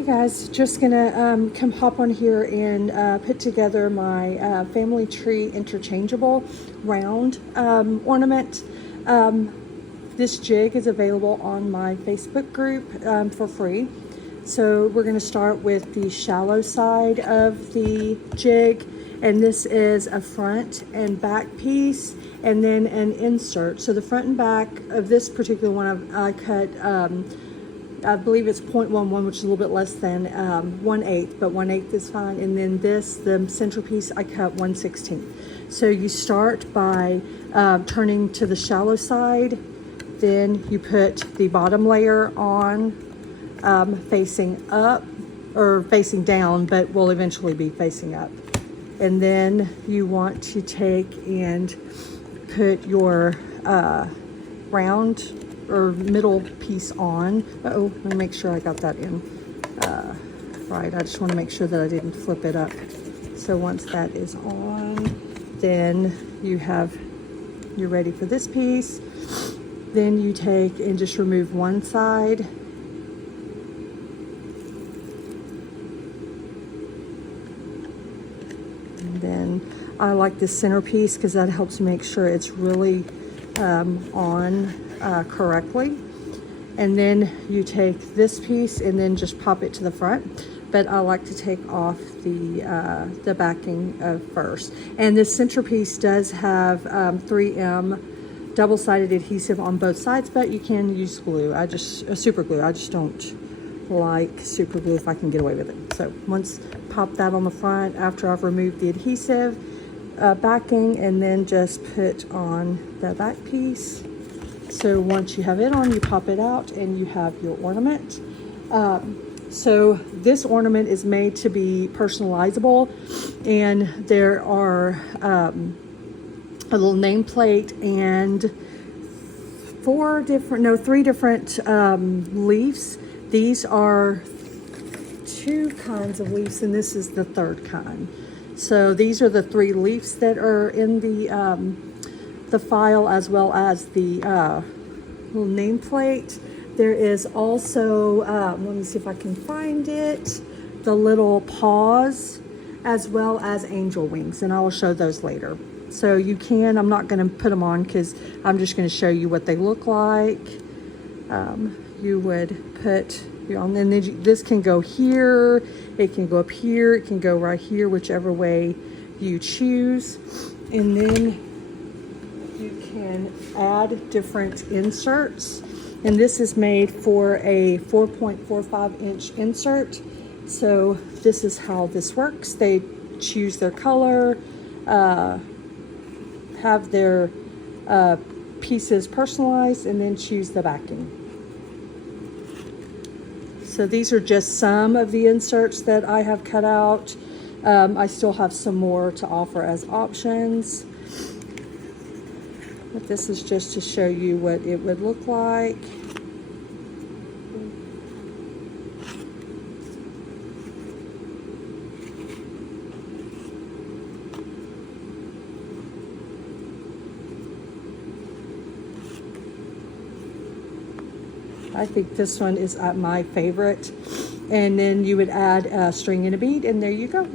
Hey guys, just gonna come hop on here and put together my family tree interchangeable round ornament. This jig is available on my Facebook group for free. So we're gonna start with the shallow side of the jig, and this is a front and back piece and then an insert. So the front and back of this particular one I cut I believe it's 0.11, which is a little bit less than 1/8, but 1/8 is fine. And then this, the centerpiece, I cut 1/16. So you start by turning to the shallow side, then you put the bottom layer on facing up, or facing down, but will eventually be facing up. And then you want to take and put your round or middle piece on. Uh-oh, let me make sure I got that in right. I just want to make sure that I didn't flip it up. So once that is on, then you're ready for this piece. Then you take and just remove one side. And then I like this centerpiece because that helps make sure it's really on correctly. And then you take this piece and then just pop it to the front. But I like to take off the backing first. And this centerpiece does have 3M double-sided adhesive on both sides, but you can use glue. Super glue. I just don't like super glue if I can get away with it. So once pop that on the front after I've removed the adhesive backing, and then just put on the back piece. So once you have it on, you pop it out and you have your ornament. So this ornament is made to be personalizable, and there are a little nameplate and three different leaves. These are 2 kinds of leaves, and this is the 3rd kind. So these are the 3 leaves that are in the file, as well as the little nameplate. There is also, let me see if I can find it, the little paws, as well as angel wings, and I will show those later. So you can, I'm not going to put them on because I'm just going to show you what they look like. You would put on, and then this can go here, it can go up here, it can go right here, whichever way you choose. And then you can add different inserts, and this is made for a 4.45-inch insert. So this is how this works. They choose their color, have their pieces personalized, and then choose the backing. So these are just some of the inserts that I have cut out. I still have some more to offer as options. But this is just to show you what it would look like. I think this one is my favorite. And then you would add a string and a bead, and there you go.